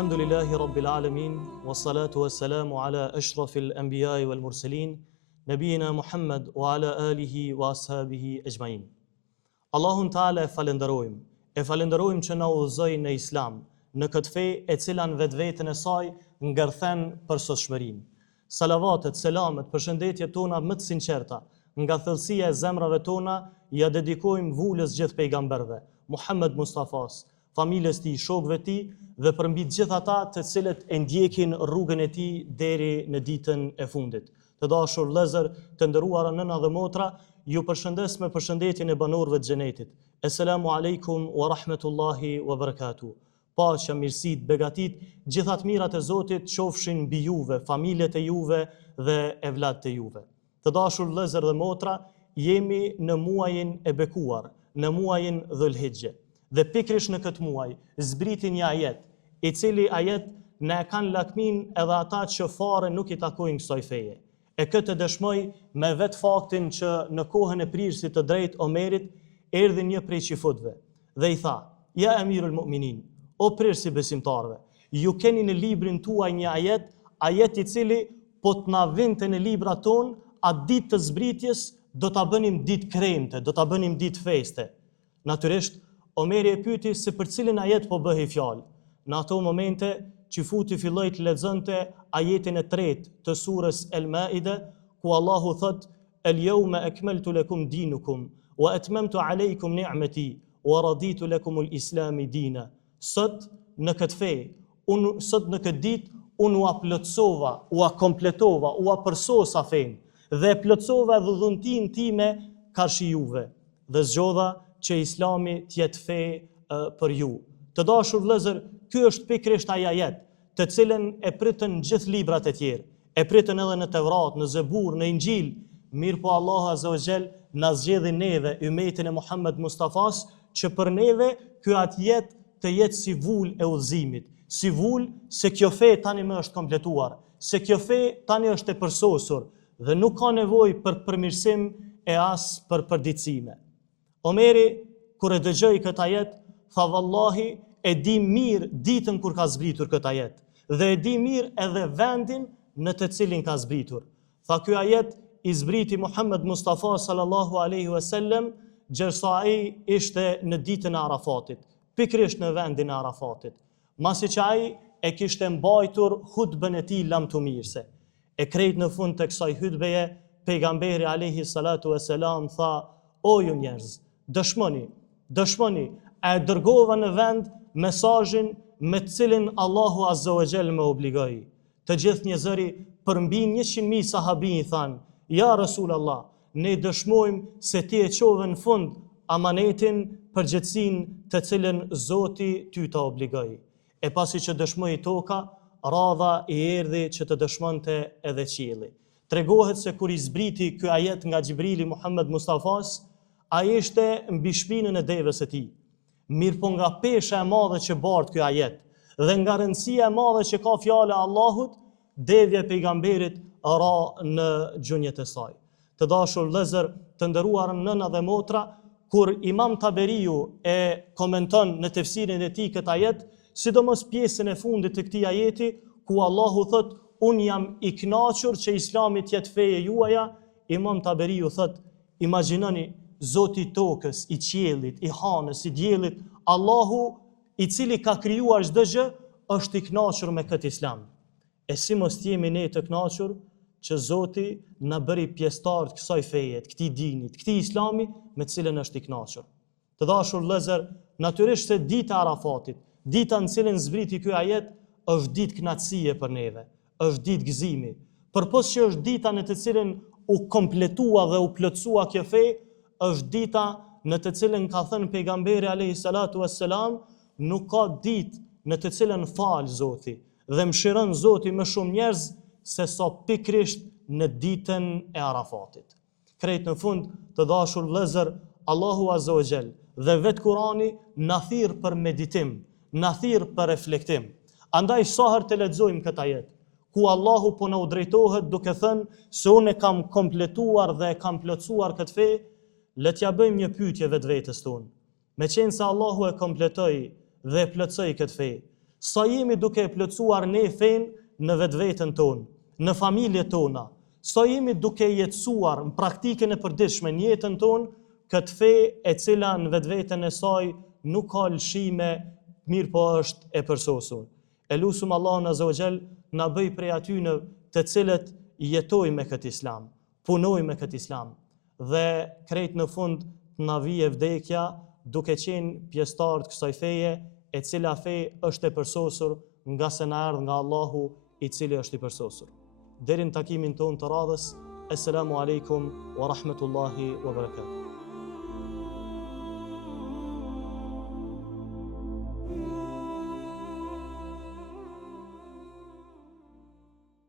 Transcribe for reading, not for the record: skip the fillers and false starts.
Alhamdulillahi Rabbil Alamin, wa salatu wa salamu ala ashrafil anbiyai wal mursalin, nabiyina Muhammad wa ala alihi wa ashabihi ajmain. Allahun Ta'ala e falenderojmë që na udhëzoi në Islam, në këtë fe e cila në vetveten e saj ngërthen për sotshmërinë. Salavatet, selamet, përshëndetjet tona më të sinqerta, nga thellësia e zemrave tona, ja dedikojmë vulës gjithë pejgamberve, Muhammed Mustafas, familjes tij, shokëve tij dhe përmbi të gjithë ata të cilët e ndjekin rrugën e tij deri në ditën e fundit. Të dashur vëllezër, të nderuara nëna dhe motra, ju përshëndes me përshëndetjen e banorëve të xhenetit. Esselamu alaikum wa rahmetullahi wa barakatuh. Paqja, mirësitë, begatit, gjithat mirat e Zotit qofshin mbi juve, familjet e juve dhe evladët e juve. Të dashur vëllezër dhe motra, jemi në muajin e bekuar, në muajin Dhulhijhe. Dhe pikrisht në këtë muaj zbriti një ajet, i cili ajet ne kanë lakmin edhe ata që fare nuk i takojnë kësaj feje. E këtë dëshmoj me vetë faktin që në kohën e prirësit të drejt Omerit erdhi një prej qifutëve dhe i tha: "Ja Emirul Mu'minin, o prirësi besimtarve, ju keni në librin tuaj një ajet i cili po të na vinte në libra ton, atë ditë të zbritjes do ta bënim ditë kremte, do ta bënim ditë feste." Natyrisht Omeri e pyeti se për cilin ajet po bëhej fjalë. Në ato momente qifuti filloi të lexonte ajetin e 3 të surës El-Maide, ku Allahu thot: "El-yawma akmaltu lakum dinukum wa atmamtu alaykum ni'mati wa raditu lakum al-islami dina." Sot në këtë fe, sot në këtë ditë unë ua plotësova, ua kompletova, ua përsosa fen dhe plotësova dhuntin time karshi juve dhe zgjodha që Islami të jetë fe për ju. Të dashur vëllezër, ky është pikërisht ai ajet të cilën e pritën gjithë librat e tjerë, e pritën edhe në Tevrat, në Zebur, në Injil, mirë po Allahu Azza wa Jall na zgjedhi neve, ummetin e Muhammed Mustafas, që për neve ky ajet të jetë si vulë e udhëzimit, si vulë se kjo fe tani më është kompletuar, se kjo fe tani është e përsosur dhe nuk ka nevojë për përmirësim e as për përditësime. Omeri, kur e dëgjoi këtë ajet, tha: "Vallahi, e di mirë ditën kur ka zbritur këtë ajet dhe e di mirë edhe vendin në të cilin ka zbritur." Tha: "Ky ajet i zbriti Muhammed Mustafa sallallahu alaihi wasallam gjërsa ai ishte në ditën e Arafatit, pikrisht në vendin e Arafatit, masi që ai e kishte mbajtur hutbën e tij lamtumirëse. E krejt në fund të kësaj hutbeje, pejgamberi alaihi salatu wasalam tha: "O ju njerëz, dëshmoni, e dërgova në vend mesazhin me të cilin Allahu Azza wa Jall më obligoi." Të gjithë njerëzori përmbi 100.000 sahabi i thanë: "Ja Rasulullah, ne dëshmojmë se ti e çove në fund amanetin, përgjegjësinë të cilën Zoti ty ta obligoi." E pasi që dëshmoi toka, radha i erdhi që të dëshmonte edhe qielli. Tregohet se kur i zbriti ky ajet nga Xhibrili Muhammed Mustafas, ai ishte mbi shpinën e devës së tij. Mirë po nga pesha e madhe që bart ky ajet dhe nga rëndësia e madhe që ka fjala e Allahut, devja e pejgamberit ra në gjunjët e saj. Të dashur vëllezër, të nderuar nëna dhe motra, kur Imam Taberiu e komenton në tefsirin e tij këtë ajet, sidomos pjesën e fundit të këtij ajeti, ku Allahu thot: "Unë jam i kënaqur që Islami të jetë feja juaja", Imam Taberiu thot: "Imagjinoni Zoti i tokës, i qiellit, i hanës, i diellit, Allahu i cili ka krijuar çdo gjë, është i kënaqur me këtë Islam. E si mos jemi ne të kënaqur që Zoti na bëri pjesëtar të kësaj feje, të këtij dinit, këtij Islami me të cilën është i kënaqur." Të dashur vëllezër, natyrisht se dita e Arafatit, dita në cilën zbriti ky ajet, është ditë kënaqësie për neve, është ditë gëzimi. Përpos që është dita në të cilën u kompletua dhe u plotësua kjo fe, është dita në të cilën ka thënë pejgamberi alayhi salatu wassalam: "Nuk ka ditë në të cilën fal Zoti dhe mëshiron Zoti më shumë njerëz se sa pikrisht në ditën e Arafatit." Krejt në fund, të dashur vëllezër, Allahu Azza wa Jall dhe vetë Kurani na thirr për meditim, na thirr për reflektim. Andaj sa herë të lexojmë këtë ajet, ku Allahu po na u drejtohet duke thënë se unë kam kompletuar dhe kam plotësuar këtë fe, le t'ja bëjmë një pyetje vetvetes tonë. Me qenë se Allahu e kompletoi dhe e plotësoi këtë fe, sa jemi duke e plotësuar ne fenë në vetveten tonë, në familjet tona, sa jemi duke jetësuar në praktikën e përditshme në jetën tonë këtë fe e cila në vetveten e saj nuk ka lëshime, mirë po është e përsosur. E lusum Allahun Azza wa Jall na bëj prej atyre të cilët jetojnë me këtë islam, punojnë me këtë islam dhe krejt në fund na vije vdekja duke qenë pjesëtar të kësaj feje, e cila fe është e përsosur nga se na erdh nga Allahu i cili është i përsosur. Deri në takimin tonë të radhës, Assalamu alaikum wa rahmatullahi wa barakatuh.